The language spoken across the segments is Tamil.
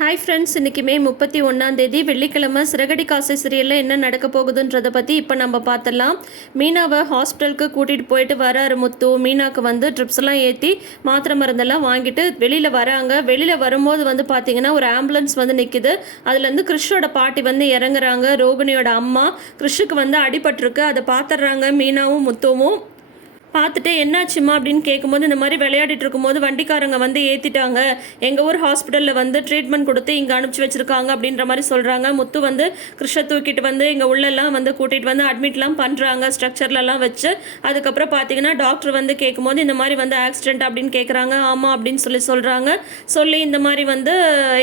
ஹாய் ஃப்ரெண்ட்ஸ் இன்றைக்கி மே முப்பத்தி ஒன்றாந்தேதி வெள்ளிக்கிழமை சிறகடி காசை சிறியலில் என்ன நடக்க போகுதுன்றதை பற்றி இப்போ நம்ம பார்த்துடலாம். மீனாவை ஹாஸ்பிட்டலுக்கு கூட்டிகிட்டு போயிட்டு வராரு முத்து. மீனாக்கு வந்து ட்ரிப்ஸ் எல்லாம் ஏற்றி மாத்திரை மருந்தெல்லாம் வாங்கிட்டு வெளியில் வராங்க. வெளியில் வரும்போது வந்து பார்த்தீங்கன்னா ஒரு ஆம்புலன்ஸ் வந்து நிற்கிது அதுலேருந்து கிறிஷோட பாட்டி வந்து இறங்குறாங்க. ரோகிணியோட அம்மா கிறிஷுக்கு வந்து அடிபட்டிருக்கு. அதை பார்த்துடுறாங்க மீனாவும் முத்துவும். பார்த்துட்டு என்னாச்சுமா அப்படின்னு கேட்கும்போது இந்த மாதிரி விளையாடிட்டு இருக்கும்போது வண்டிக்காரங்க வந்து ஏற்றிட்டாங்க எங்கள் ஊர் ஹாஸ்பிட்டலில் வந்து ட்ரீட்மெண்ட் கொடுத்து இங்கே அனுப்பிச்சி வச்சிருக்காங்க அப்படின்ற மாதிரி சொல்கிறாங்க முத்து வந்து கிருஷ்ண தூக்கிட்டு வந்து இங்கே உள்ளெல்லாம் வந்து கூட்டிகிட்டு வந்து அட்மிட்லாம் பண்ணுறாங்க ஸ்ட்ரக்சர்லலாம் வச்சு. அதுக்கப்புறம் பார்த்தீங்கன்னா டாக்டர் வந்து கேட்கும்போது இந்த மாதிரி வந்து ஆக்சிடென்ட் அப்படின்னு கேட்குறாங்க ஆமாம் அப்படின்னு சொல்லி சொல்கிறாங்க சொல்லி இந்த மாதிரி வந்து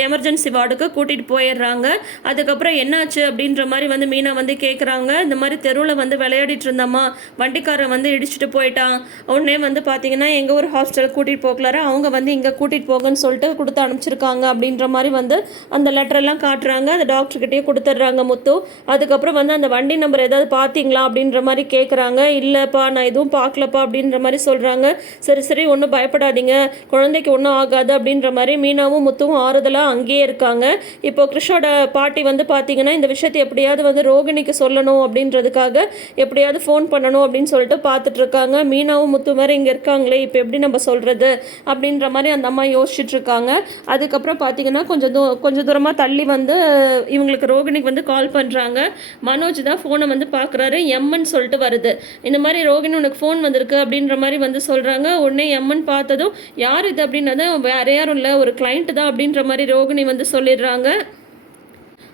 எமர்ஜென்சி வார்டுக்கு கூட்டிகிட்டு போயிடுறாங்க. அதுக்கப்புறம் என்னாச்சு அப்படின்ற மாதிரி வந்து மீனா வந்து கேட்குறாங்க இந்த மாதிரி தெருவில் வந்து விளையாடிட்டு இருந்தம்மா. வண்டிக்காரன் வந்து இடிச்சிட்டு போயிட்டான் உடனே வந்து பார்த்தீங்கன்னா எங்கள் ஊர் ஹாஸ்டலுக்கு கூட்டிகிட்டு போகலாரு? அவங்க வந்து இங்கே கூட்டிகிட்டு போங்கன்னு சொல்லிட்டு கொடுத்து அனுப்பிச்சிருக்காங்க அப்படின்ற மாதிரி வந்து அந்த லெட்டரெல்லாம் காட்டுறாங்க. அந்த டாக்டர்கிட்டயே கொடுத்துட்றாங்க முத்து. அதுக்கப்புறம் வந்து அந்த வண்டி நம்பர் ஏதாவது பார்த்தீங்களா அப்படின்ற மாதிரி கேட்குறாங்க இல்லைப்பா நான் எதுவும் பார்க்கலப்பா அப்படின்ற மாதிரி சொல்கிறாங்க சரி சரி ஒன்றும் பயப்படாதீங்க. குழந்தைக்கு ஒன்றும் ஆகாது அப்படின்ற மாதிரி மீனாவும் முத்துவும் ஆறுதலாக அங்கேயே இருக்காங்க. இப்போ கிருஷோட பாட்டி வந்து பார்த்தீங்கன்னா இந்த விஷயத்தை எப்படியாவது வந்து ரோகிணிக்கு சொல்லணும் அப்படின்றதுக்காக எப்படியாவது ஃபோன் பண்ணணும் அப்படின்னு சொல்லிட்டு பார்த்துட்ருக்காங்க மீனாவும் முத்து வேறு இங்கே இருக்காங்களே இப்போ எப்படி நம்ம சொல்கிறது அப்படின்ற மாதிரி அந்த அம்மா யோசிச்சுட்ருக்காங்க அதுக்கப்புறம் பார்த்தீங்கன்னா கொஞ்சம் தூ கொஞ்சம் தூரமாக தள்ளி வந்து இவங்களுக்கு ரோகிணிக்கு வந்து கால் பண்ணுறாங்க மனோஜ் தான் ஃபோனை வந்து பார்க்குறாரு எம்மன் சொல்லிட்டு வருது. இந்த மாதிரி ரோகிணி உனக்கு ஃபோன் வந்திருக்கு அப்படின்ற மாதிரி வந்து சொல்கிறாங்க உடனே எம்மன் பார்த்ததும் யார் இது அப்படின்னது வேறு யாரும் இல்லை ஒரு கிளைண்ட்டு தான் அப்படின்ற மாதிரி ரோகிணி வந்து சொல்லிடுறாங்க.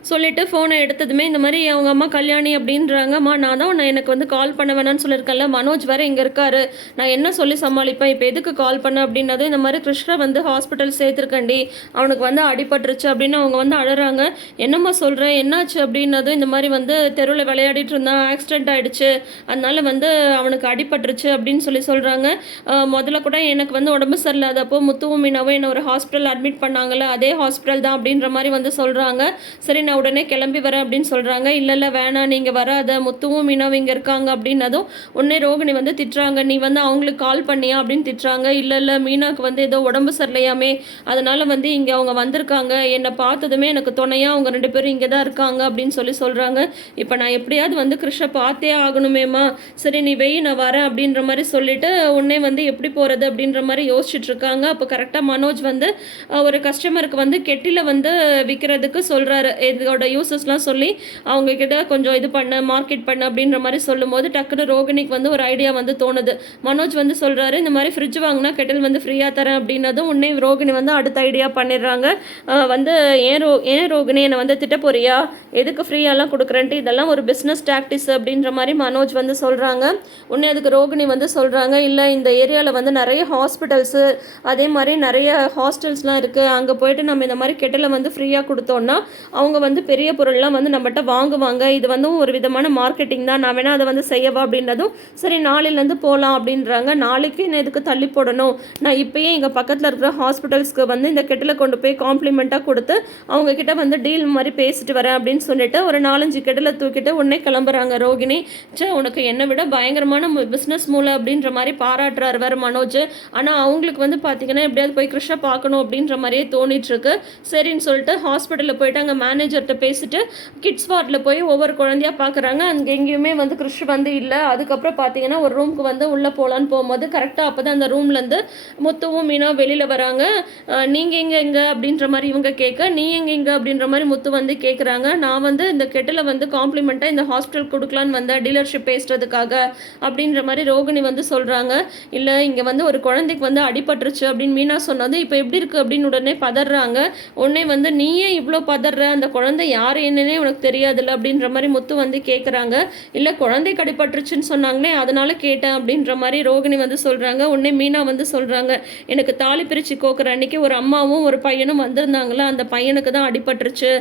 சொல்லிட்டு ஃபோனை எடுத்ததுமே இந்த மாதிரி அவங்க அம்மா கல்யாணி அப்படின்றாங்க. அம்மா நான் தான் நான் எனக்கு வந்து கால் பண்ண வேணாம்னு சொல்லியிருக்கேன்ல. மனோஜ் வேறு இங்கே இருக்காரு. நான் என்ன சொல்லி சமாளிப்பேன்? இப்போ எதுக்கு கால் பண்ண? அப்படின்னதும் இந்த மாதிரி கிருஷ்ணா வந்து ஹாஸ்பிட்டல் சேர்த்துருக்கண்டி அவனுக்கு வந்து அடிபட்டுருச்சு அப்படின்னு அவங்க வந்து அழறாங்க. என்னம்மா சொல்கிறேன் என்னாச்சு? அப்படின்னதும் இந்த மாதிரி வந்து தெருவில் விளையாடிட்டு இருந்தான். ஆக்சிடென்ட் ஆகிடுச்சு அதனால வந்து அவனுக்கு அடிபட்டுருச்சு அப்படின்னு சொல்லி சொல்கிறாங்க முதல்ல கூட எனக்கு வந்து உடம்பு சரியில்லாதப்போ முத்துவும் மீனாவும் என்னை ஒரு ஹாஸ்பிட்டல் அட்மிட் பண்ணாங்களே அதே ஹாஸ்பிட்டல் தான் அப்படின்ற மாதிரி வந்து சொல்கிறாங்க சரி நான் உடனே கிளம்பி வரேன் அப்படின்னு சொல்கிறாங்க இல்லை இல்லை வேணாம் நீங்கள் வராத. முத்துவும் மீனாவும் இங்கே இருக்காங்க அப்படின்னதும் உடனே ரோகிணி வந்து திட்டுறாங்க. நீ வந்து அவங்களுக்கு கால் பண்ணியா அப்படின்னு திட்டுறாங்க. இல்லை இல்லை மீனாவுக்கு வந்து ஏதோ உடம்பு சரியில்லையாமே. அதனால் வந்து இங்கே அவங்க வந்திருக்காங்க. என்னை பார்த்ததுமே எனக்கு துணையாக அவங்க ரெண்டு பேரும் இங்கே தான் இருக்காங்க அப்படின்னு சொல்லி சொல்கிறாங்க இப்போ நான் எப்படியாவது வந்து கிருஷ்ண பார்த்தே ஆகணுமேம்மா. சரி நீ வெய் நான் வரேன் அப்படின்ற மாதிரி சொல்லிட்டு உடனே வந்து எப்படி போகிறது அப்படின்ற மாதிரி யோசிச்சுட்டு இருக்காங்க. அப்போ கரெக்டாக மனோஜ் வந்து ஒரு கஸ்டமருக்கு வந்து கெட்டில வந்து விற்கிறதுக்கு சொல்கிறாரு இதோட யூசஸ்லாம் சொல்லி அவங்கக்கிட்ட கொஞ்சம் இது பண்ண மார்க்கெட் பண்ண அப்படின்ற மாதிரி சொல்லும்போது டக்குனு ரோகிணிக்கு வந்து ஒரு ஐடியா வந்து தோணுது. மனோஜ் வந்து சொல்கிறாரு இந்த மாதிரி ஃப்ரிட்ஜ் வாங்கினா கெட்டில் வந்து ஃப்ரீயாக தரேன் அப்படின்னதும் உடனே ரோகிணி வந்து அடுத்த ஐடியா பண்ணிடுறாங்க. வந்து ஏன் ரோ ஏன் ரோகிணி என்னை வந்து திட்ட போறியா? எதுக்கு ஃப்ரீயாலாம் கொடுக்குறேன்ட்டு? இதெல்லாம் ஒரு பிஸ்னஸ் டாக்டிஸ் அப்படின்ற மாதிரி மனோஜ் வந்து சொல்கிறாங்க உடனே அதுக்கு ரோகிணி வந்து சொல்கிறாங்க இல்லை இந்த ஏரியாவில் வந்து நிறைய ஹாஸ்பிட்டல்ஸு அதே மாதிரி நிறைய ஹாஸ்டல்ஸ்லாம் இருக்குது அங்கே போயிட்டு நம்ம இந்த மாதிரி கெட்டில் வந்து ஃப்ரீயாக கொடுத்தோன்னா அவங்க வந்து பெரிய பொருள்லாம் வந்து நம்மகிட்ட வாங்குவாங்க. இது வந்து ஒரு விதமான மார்க்கெட்டிங் தான். நான் வேணால் அதை வந்து செய்யவா அப்படின்றதும் சரி நாளையிலேருந்து போகலாம் அப்படின்றாங்க. நாளைக்கு என்ன இதுக்கு தள்ளி போடணும்? நான் இப்போயே எங்கள் பக்கத்தில் இருக்கிற ஹாஸ்பிட்டல்ஸ்க்கு வந்து இந்த கெட்டில் கொண்டு போய் காம்ப்ளிமெண்ட்டாக கொடுத்து அவங்க கிட்ட வந்து டீல் மாதிரி பேசிட்டு வரேன் அப்படின்னு சொல்லிட்டு ஒரு நாலஞ்சு கெட்டில் தூக்கிட்டு உடனே கிளம்புறாங்க. ரோகிணி சே உனக்கு என்னை விட பயங்கரமான பிஸ்னஸ் மூளை அப்படின்ற மாதிரி பாராட்டுறாரு வேறு மனோஜ். ஆனால் அவங்களுக்கு வந்து பார்த்தீங்கன்னா எப்படியாவது போய் கிருஷ்ணா பார்க்கணும் அப்படின்ற மாதிரியே தோணிட்டு இருக்கு. சரின்னு சொல்லிட்டு ஹாஸ்பிட்டலில் போயிட்டு அங்கே மேனேஜர் டாக்டர்கிட்ட பேசிட்டு கிட்ஸ் வார்டில் போய் ஒவ்வொரு குழந்தையாக பார்க்குறாங்க அங்கே எங்கேயுமே வந்து கிருஷ் வந்து இல்லை. அதுக்கப்புறம் பார்த்தீங்கன்னா ஒரு ரூமுக்கு வந்து உள்ளே போகலான்னு போகும்போது கரெக்டாக அப்போ தான் அந்த ரூம்லேருந்து முத்துவும் மீனோ வெளியில் வராங்க. நீங்கள் எங்கே எங்கே அப்படின்ற மாதிரி இவங்க கேட்க நீ எங்கே எங்கே அப்படின்ற மாதிரி முத்து வந்து கேட்குறாங்க நான் வந்து இந்த கெட்டில் வந்து காம்ப்ளிமெண்ட்டாக இந்த ஹாஸ்பிட்டல் கொடுக்கலான்னு வந்தேன் டீலர்ஷிப் பேசுறதுக்காக அப்படின்ற மாதிரி ரோகிணி வந்து சொல்கிறாங்க இல்லை இங்கே வந்து ஒரு குழந்தைக்கு வந்து அடிபட்டுருச்சு அப்படின்னு மீனா சொன்னது இப்போ எப்படி இருக்குது அப்படின்னு உடனே பதறாங்க. உடனே வந்து நீயே இவ்வளோ பதற அந்த குழந்தை யார் என்னன்னே உனக்கு தெரியாதுல்ல அப்படின்ற மாதிரி முத்து வந்து கேட்குறாங்க இல்லை குழந்தை கடிபட்டுருச்சுன்னு சொன்னாங்களே அதனால கேட்டேன் அப்படின்ற மாதிரி ரோகிணி வந்து சொல்கிறாங்க உடனே மீனா வந்து சொல்கிறாங்க எனக்கு தாலி பிரித்து கோக்குற அன்னைக்கு ஒரு அம்மாவும் ஒரு பையனும் வந்திருந்தாங்களே அந்த பையனுக்கு தான் அடிபட்டுருச்சு.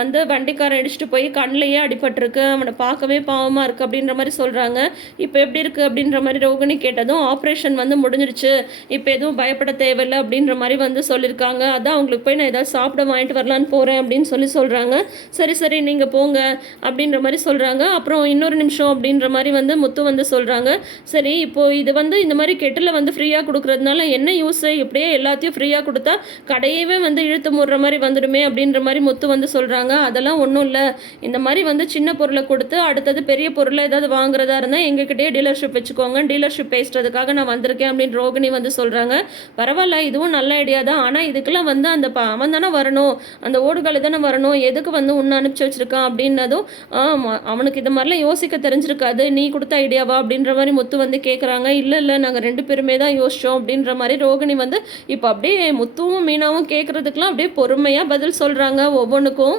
வந்து வண்டிக்காரன் அடிச்சுட்டு போய் கண்ணிலேயே அடிபட்டிருக்கு. அவனை பார்க்கவே பாவமாக இருக்குது அப்படின்ற மாதிரி சொல்கிறாங்க இப்போ எப்படி இருக்குது அப்படின்ற மாதிரி ரோகிணி கேட்டதும் ஆப்ரேஷன் வந்து முடிஞ்சிருச்சு. இப்போ எதுவும் பயப்பட தேவையில்லை அப்படின்ற மாதிரி வந்து சொல்லியிருக்காங்க அதான் அவங்களுக்கு போய் நான் ஏதாவது சாப்பிட வாங்கிட்டு வரலான்னு போகிறேன் அப்படின்னு சொல்லி சொல்கிறாங்க சரி சரி நீங்கள் போங்க அப்படின்ற மாதிரி சொல்கிறாங்க அப்புறம் இன்னொரு நிமிஷம் அப்படின்ற மாதிரி வந்து முத்து வந்து சொல்கிறாங்க சரி இப்போது இது வந்து இந்த மாதிரி கெட்டில் வந்து ஃப்ரீயாக கொடுக்குறதுனால என்ன யூஸ் இப்படியே எல்லாத்தையும் ஃப்ரீயாக கொடுத்தா கடையவே வந்து இழுத்து மூடுற மாதிரி வந்துடுமே அப்படின்ற மாதிரி முத்து வந்து சொல்கிறாங்க அதெல்லாம் ஒன்றும் இல்லை. இந்த மாதிரி வந்து சின்ன பொருளை கொடுத்து அடுத்தது பெரிய பொருளை ஏதாவது வாங்குறதா இருந்தால் எங்ககிட்டயே டீலர்ஷிப் வச்சுக்கோங்க. டீலர்ஷிப் பேசுறதுக்காக நான் வந்திருக்கேன் அப்படின்னு ரோகிணி வந்து சொல்கிறாங்க பரவாயில்ல இதுவும் நல்ல ஐடியா தான். ஆனால் இதுக்கெல்லாம் வந்து அந்த அவன் தானே வரணும். அந்த ஓடுகளை தானே வரணும். எதுக்கு வந்து உன்னை அனுப்பிச்சி வச்சிருக்கான் அப்படின்னதும் ஆமாம் அவனுக்கு இது மாதிரிலாம் யோசிக்க தெரிஞ்சிருக்காது. நீ கொடுத்த ஐடியாவா அப்படின்ற மாதிரி முத்து வந்து கேட்குறாங்க இல்லை இல்லை நாங்கள் ரெண்டு பேருமே தான் யோசித்தோம் அப்படின்ற மாதிரி ரோகிணி வந்து இப்போ அப்படியே முத்துவும் மீனாவும் கேட்குறதுக்கெலாம் அப்படியே பொறுமையாக பதில் சொல்கிறாங்க ஒவ்வொன்றுக்கும்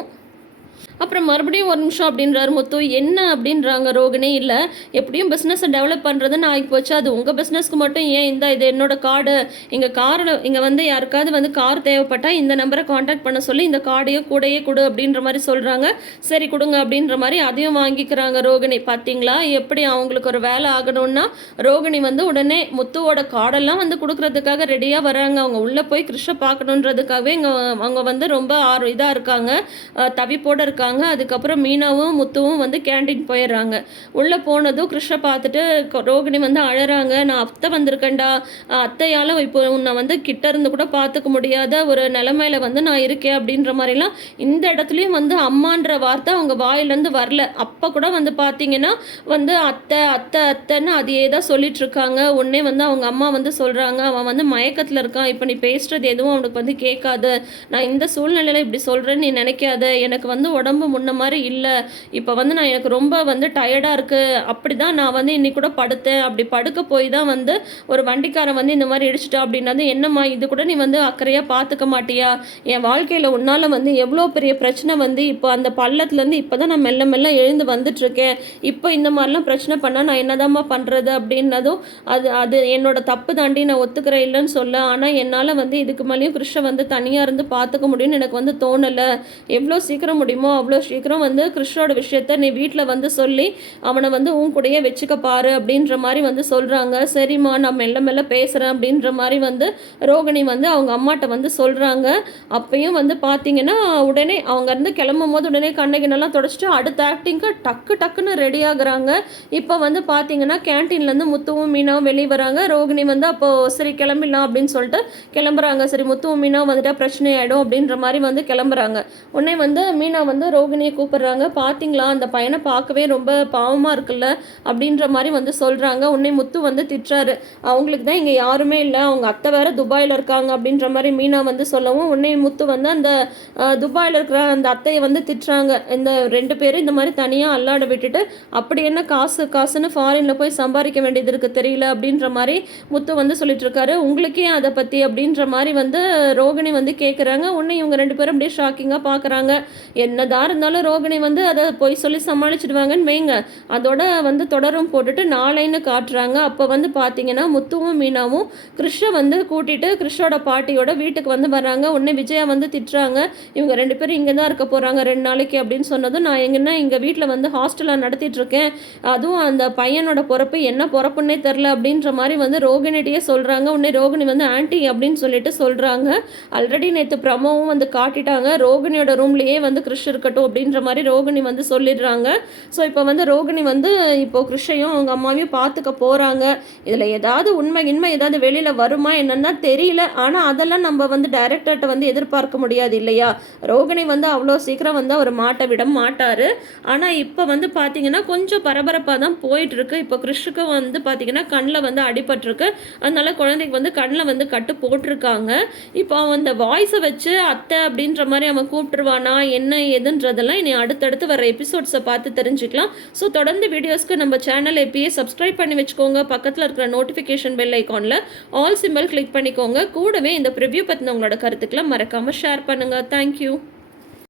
அப்புறம் மறுபடியும் ஒரு நிமிஷம் அப்படின்றாரு முத்து. என்ன அப்படின்றாங்க ரோகிணி? இல்லை எப்படியும் பிஸ்னஸை டெவலப் பண்ணுறதுன்னு ஆகி போச்சு அது உங்கள் பிஸ்னஸ்க்கு மட்டும் ஏன் இந்த இது என்னோட கார்டு இங்கே காரில் இங்கே வந்து யாருக்காவது வந்து கார் தேவைப்பட்டால் இந்த நம்பரை காண்டாக்ட் பண்ண சொல்லி இந்த கார்டையும் கூடையே கொடு அப்படின்ற மாதிரி சொல்கிறாங்க சரி கொடுங்க அப்படின்ற மாதிரி அதையும் வாங்கிக்கிறாங்க ரோகிணி. பார்த்தீங்களா எப்படி அவங்களுக்கு ஒரு வேலை ஆகணும்னா ரோகிணி வந்து உடனே முத்துவோட கார்டெல்லாம் வந்து கொடுக்குறதுக்காக ரெடியாக வராங்க. அவங்க உள்ளே போய் கிருஷ்ண பார்க்கணுன்றதுக்காகவே இங்கே அவங்க வந்து ரொம்ப ஆர்வம் இதாக இருக்காங்க. தவிப்போடு இருக்காங்க. இருக்காங்க அதுக்கப்புறம் மீனாவும் முத்துவும் வந்து கேண்டீன் போயிடுறாங்க. உள்ளே போனதும் கிருஷ்ண பார்த்துட்டு ரோகிணி வந்து அழகிறாங்க நான் அத்தை வந்திருக்கேன்டா. அத்தையால் இப்போ உன்னை வந்து கிட்ட இருந்து கூட பார்த்துக்க முடியாத ஒரு நிலமையில வந்து நான் இருக்கேன். அப்படின்ற மாதிரிலாம் இந்த இடத்துலையும் வந்து அம்மான்ற வார்த்தை அவங்க வாயிலேருந்து வரல. அப்போ கூட வந்து பார்த்தீங்கன்னா வந்து அத்தை அத்தை அத்தைன்னு அதையே தான் சொல்லிட்டு இருக்காங்க உடனே வந்து அவங்க அம்மா வந்து சொல்கிறாங்க அவன் வந்து மயக்கத்தில் இருக்கான். இப்போ நீ பேசுறது எதுவும் அவனுக்கு வந்து கேட்காது. நான் இந்த சூழ்நிலையில் இப்படி சொல்கிறேன்னு நீ நினைக்காத. எனக்கு வந்து உடம்பு உடம்பு முன்ன மாதிரி இல்லை. இப்போ வந்து நான் எனக்கு ரொம்ப வந்து டயர்டாக இருக்குது அப்படி தான் நான் வந்து இன்னைக்கு கூட படுத்தேன். அப்படி படுக்க போய் தான் வந்து ஒரு வண்டிக்காரன் வந்து இந்த மாதிரி இடிச்சிட்டா அப்படின்னது என்னம்மா இது கூட நீ வந்து அக்கறையாக பார்த்துக்க மாட்டியா? என் வாழ்க்கையில் உன்னால் வந்து எவ்வளோ பெரிய பிரச்சனை வந்து இப்போ அந்த பள்ளத்துலேருந்து இப்போ தான் நான் மெல்ல மெல்ல எழுந்து வந்துட்டுருக்கேன். இப்போ இந்த மாதிரிலாம் பிரச்சனை பண்ணால் நான் என்னதாம்மா பண்ணுறது அப்படின்னதும் அது அது என்னோட தப்பு தாண்டி நான் ஒத்துக்கிறேன் இல்லைன்னு சொல்ல. ஆனால் என்னால் வந்து இதுக்கு மேலேயும் கிருஷ்ண வந்து தனியாக இருந்து பார்த்துக்க முடியும்னு எனக்கு வந்து தோணலை. எவ்வளோ சீக்கிரம் முடியுமோ அவ்வளோ சீக்கிரம் வந்து கிருஷ்ணோட விஷயத்த நீ வீட்டில் வந்து சொல்லி அவனை வந்து உன் கூடயே வச்சுக்க பாரு அப்படின்ற மாதிரி வந்து சொல்கிறாங்க சரிம்மா நான் மெல்ல மெல்ல பேசுகிறேன் அப்படின்ற மாதிரி வந்து ரோகிணி வந்து அவங்க அம்மாட்ட வந்து சொல்கிறாங்க அப்பயும் வந்து பார்த்தீங்கன்னா உடனே அவங்க இருந்து கிளம்பும் போது உடனே கண்ணகினெல்லாம் தொடச்சிட்டு அடுத்த ஆக்டிங்க்கு டக்கு டக்குன்னு ரெடி ஆகுறாங்க. இப்போ வந்து பார்த்தீங்கன்னா கேன்டீன்லேருந்து முத்துவும் மீனாவும் வெளியே வராங்க. ரோகிணி வந்து அப்போது சரி கிளம்பிடலாம் அப்படின்னு சொல்லிட்டு கிளம்புறாங்க. சரி முத்துவும் மீனாவும் வந்துட்டா பிரச்சனை ஆகிடும் அப்படின்ற மாதிரி வந்து கிளம்புறாங்க. உடனே வந்து மீனா வந்து ரோகிணியை கூப்பிடுறாங்க. பார்த்தீங்களா அந்த பையனை பார்க்கவே ரொம்ப பாவமாக இருக்குல்ல? அப்படின்ற மாதிரி வந்து சொல்கிறாங்க உன்னை முத்து வந்து திட்டுறாரு. அவங்களுக்கு தான் இங்கே யாருமே இல்லை. அவங்க அத்தை வேற துபாயில் இருக்காங்க. அப்படின்ற மாதிரி மீனா வந்து சொல்லவும் உன்னை முத்து வந்து அந்த துபாயில் இருக்கிற அந்த அத்தையை வந்து திட்டுறாங்க. இந்த ரெண்டு பேரும் இந்த மாதிரி தனியாக அல்லாட விட்டுட்டு அப்படி என்ன காசு காசுன்னு ஃபாரினில் போய் சம்பாதிக்க வேண்டியது இருக்குது தெரியல? அப்படின்ற மாதிரி முத்து வந்து சொல்லிட்டு இருக்காரு. உங்களுக்கே அதை பற்றி அப்படின்ற மாதிரி வந்து ரோகிணி வந்து கேட்குறாங்க உன்னை இவங்க ரெண்டு பேரும் அப்படியே ஷாக்கிங்காக பார்க்குறாங்க என்னதான் இருந்தாலும் ரோகிணி வந்து அதை போய் சொல்லி சமாளிச்சிடுவாங்கன்னு வைங்க. அதோட வந்து தொடரும் போட்டுட்டு நாளைன்னு காட்டுறாங்க. அப்போ வந்து பார்த்தீங்கன்னா முத்துவும் மீனாவும் கிருஷ்ண வந்து கூட்டிட்டு கிருஷ்ணோட பாட்டியோட வீட்டுக்கு வந்து வர்றாங்க. உடனே விஜயா வந்து திட்டுறாங்க. இவங்க ரெண்டு பேரும் இங்கே தான் இருக்க போகிறாங்க ரெண்டு நாளைக்கு அப்படின்னு சொன்னதும் நான் எங்கன்னா இங்கே வீட்டில் வந்து ஹாஸ்டலாக நடத்திட்டு இருக்கேன். அதுவும் அந்த பையனோட பிறப்பு என்ன பிறப்புன்னே தெரில அப்படின்ற மாதிரி வந்து ரோகிணிகிட்டயே சொல்கிறாங்க உடனே ரோகிணி வந்து ஆன்டி அப்படின்னு சொல்லிட்டு சொல்கிறாங்க ஆல்ரெடி நேற்று பிரமவும் வந்து காட்டிட்டாங்க. ரோகிணியோட ரூம்லேயே வந்து கிருஷ் இருக்கட்டும் அப்படின்ற மாதிரி ரோகிணி வந்து சொல்லிடுறாங்க. ஸோ இப்போ வந்து ரோகிணி வந்து இப்போ கிருஷ்ணையும் அவங்க அம்மாவையும் பார்த்துக்க போகிறாங்க இதில் ஏதாவது உண்மை இன்மை ஏதாவது வெளியில் வருமா என்னன்னா தெரியல. ஆனால் அதெல்லாம் நம்ம வந்து டைரக்டர்கிட்ட வந்து எதிர்பார்க்க முடியாது இல்லையா? ரோகிணி வந்து அவ்வளோ சீக்கிரம் வந்து அவர் மாட்ட விட மாட்டார். ஆனால் இப்போ வந்து பார்த்தீங்கன்னா கொஞ்சம் பரபரப்பாக தான் போயிட்டுருக்கு. இப்போ கிருஷ்ணுக்கு வந்து பார்த்தீங்கன்னா கண்ணில் வந்து அடிபட்டிருக்கு. அதனால குழந்தைக்கு வந்து கண்ணில் வந்து கட்டு போட்டிருக்காங்க. இப்போ அந்த வாய்ஸை வச்சு அத்தை அப்படின்ற மாதிரி அவன் கூப்பிட்டுருவானா? என்ன எதுன்றதெல்லாம் இனி அடுத்தடுத்து வர எபிசோட்ஸை பார்த்து தெரிஞ்சுக்கலாம். ஸோ தொடர்ந்து வீடியோஸ்க்கு நம்ம சேனல் எப்பயே சப்ஸ்கிரைப் பண்ணி வச்சுக்கோங்க. பக்கத்தில் இருக்கிற நோட்டிஃபிகேஷன் பெல் ஐக்கானில் ஆல் சிம்பிள் கிளிக் பண்ணிக்கோங்க. கூடவே இந்த ப்ரிவ்யூ பற்றின உங்களோட கருத்துக்களை மறக்காமல் ஷேர் பண்ணுங்கள் தேங்க்யூ